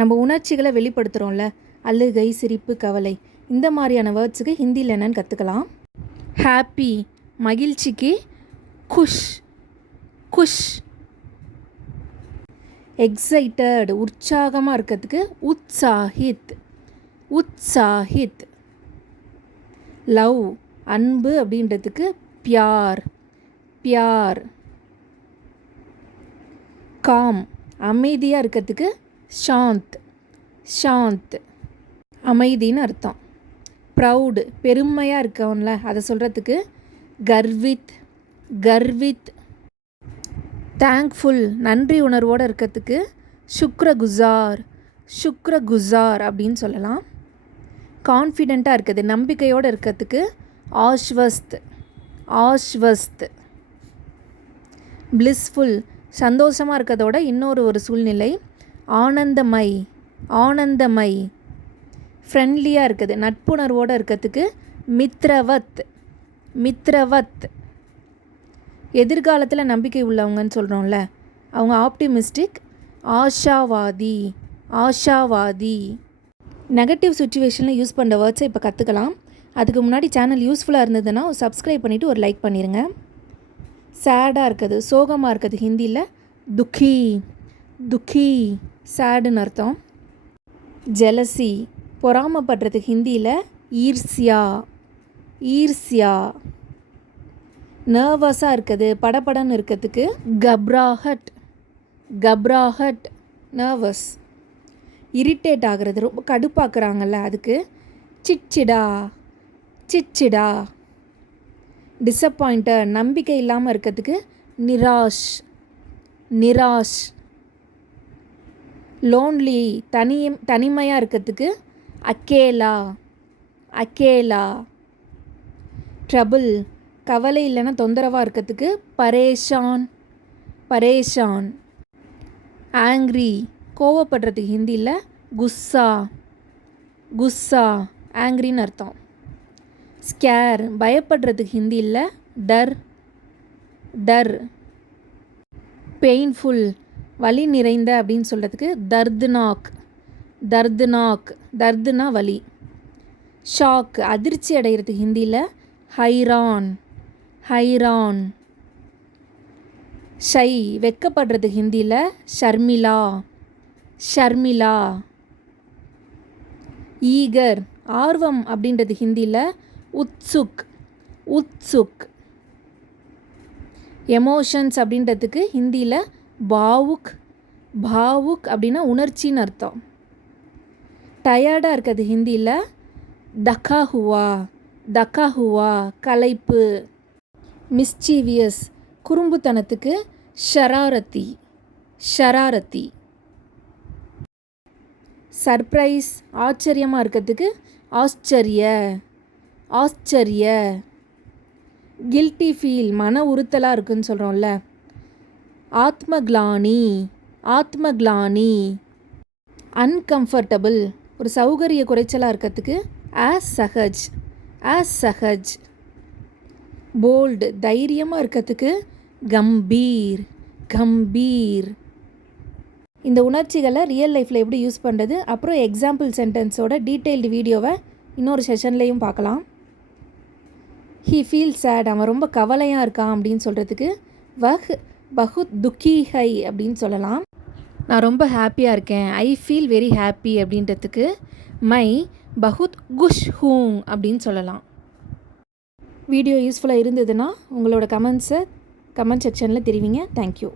நம்ம உணர்ச்சிகளை வெளிப்படுத்துகிறோம்ல, அழுகை, சிரிப்பு, கவலை, இந்த மாதிரியான வேர்ட்ஸுக்கு ஹிந்தியில் என்னென்னு கற்றுக்கலாம். ஹாப்பி மகிழ்ச்சிக்கு குஷ், குஷ். எக்ஸைட்டட் உற்சாகமாக இருக்கிறதுக்கு உத்சாஹித், உத்சாஹித். லவ் அன்பு அப்படின்றதுக்கு பியார், பியார். காம் அமைதியாக இருக்கிறதுக்கு ஷாந்த், ஷாந்த். அமைதின்னு அர்த்தம். ப்ரவுடு பெருமையாக இருக்கவன்ல அதை சொல்கிறதுக்கு கர்வித், கர்வித். தேங்க்ஃபுல் நன்றி உணர்வோடு இருக்கிறதுக்கு சுக்ரகுசார், சுக்ரகுசார் அப்படின்னு சொல்லலாம். கான்ஃபிடெண்ட்டாக இருக்குது நம்பிக்கையோடு இருக்கிறதுக்கு ஆஷ்வஸ்த், ஆஷ்வஸ்த். பிளிஸ்ஃபுல் சந்தோஷமாக இருக்கிறதோட இன்னொரு சூழ்நிலை ஆனந்தமை, ஆனந்தமை. ஃப்ரெண்ட்லியாக இருக்குது நட்புணர்வோடு இருக்கிறதுக்கு மித்ரவத், மித்ரவத். எதிர்காலத்தில் நம்பிக்கை உள்ளவங்கன்னு சொல்கிறோம்ல, அவங்க ஆப்டிமிஸ்டிக், ஆஷாவாதி, ஆஷாவாதி. நெகட்டிவ் சுச்சுவேஷனில் யூஸ் பண்ணுற வேர்ட்ஸை இப்போ கற்றுக்கலாம். அதுக்கு முன்னாடி சேனல் யூஸ்ஃபுல்லாக இருந்ததுன்னா சப்ஸ்கிரைப் பண்ணிவிட்டு ஒரு லைக் பண்ணிடுங்க. சேடாக இருக்குது சோகமாக இருக்குது ஹிந்தியில் துக்கி, துக்கி, சேடுன்னு அர்த்தம். ஜெலசி பொறாமப்படுறதுக்கு ஹிந்தியில் ஈர்சியா, ஈர்சியா. நர்வஸாக இருக்குது படபடன்னு இருக்கிறதுக்கு கப்ராஹட், கப்ராஹட், நர்வஸ். இரிட்டேட் ஆகிறது ரொம்ப கடுப்பாக்குறாங்கல்ல அதுக்கு சிச்சிடா, சிச்சிடா. டிஸப்பாயிண்டட் நம்பிக்கை இல்லாமல் இருக்கிறதுக்கு நிராஷ், நிராஷ். லோன்லி தனிமையாக இருக்கிறதுக்கு அக்கேலா, அக்கேலா. ட்ரபுள் கவலை இல்லைன்னா தொந்தரவாக இருக்கிறதுக்கு பரேஷான், பரேஷான். ஆங்க்ரி கோவப்படுறதுக்கு ஹிந்தியில் குஸ்ஸா, குஸ்ஸா, ஆங்க்ரின்னு அர்த்தம். ஸ்கேர் பயப்படுறதுக்கு ஹிந்தியில் டர், டர். பெயின்ஃபுல் வலி நிறைந்த அப்படின்னு சொல்கிறதுக்கு தர்துநாக், தர்துநாக், தர்துனா வலி. ஷாக் அதிர்ச்சி அடைகிறதுக்கு ஹிந்தியில் ஹைரான், ஹைரான். ஷை வெக்கப்படுறதுக்கு ஹிந்தியில் ஷர்மிளா, ஷர்மிளா. ஈகர் ஆர்வம் அப்படின்றது ஹிந்தியில் உத்சுக், உத்சுக். எமோஷன்ஸ் அப்படின்றதுக்கு ஹிந்தியில் பாவுக், பாவுக் அப்படின்னா உணர்ச்சின்னு அர்த்தம். டயர்டாக இருக்கிறது ஹிந்தியில் தக்கா ஹுவா, தக்கா ஹுவா, களைப்பு. மிஸ்சீவியஸ் குறும்புத்தனத்துக்கு ஷராரத்தி, ஷராரத்தி. சர்ப்ரைஸ் ஆச்சரியமாக இருக்கிறதுக்கு ஆச்சரிய, ஆச்சரிய. கில்ட்டி ஃபீல் மன உறுத்தலாக இருக்குன்னு சொல்கிறோம்ல ஆத்மக்லானி, ஆத்மக்லானி. அன்கம்ஃபர்டபுள் ஒரு சௌகரிய குறைச்சலாக இருக்கிறதுக்கு ஆஸ் சஹஜ், ஆஸ் சஹஜ். போல்டு தைரியமாக இருக்கிறதுக்கு கம்பீர், கம்பீர். இந்த உணர்ச்சிகளை ரியல் லைஃப்பில் எப்படி யூஸ் பண்ணுறது அப்புறம் எக்ஸாம்பிள் சென்டென்ஸோட டீட்டெயில்டு வீடியோவை இன்னொரு செஷன்லேயும் பார்க்கலாம். ஹீ ஃபீல் சேட் அவன் ரொம்ப கவலையாக இருக்கான் அப்படின்னு சொல்கிறதுக்கு வஹ் பஹுத் துக்கி ஹை அப்படின்னு சொல்லலாம். நான் ரொம்ப ஹாப்பியாக இருக்கேன் ஐ ஃபீல் வெரி ஹாப்பி அப்படின்றதுக்கு மை பஹுத் குஷ் ஹூங் அப்படின்னு சொல்லலாம். வீடியோ யூஸ்ஃபுல்லாக இருந்ததுன்னா உங்களோட கமெண்ட்ஸை கமெண்ட் செக்ஷனில் தெரிவிங்க. தேங்க்யூ.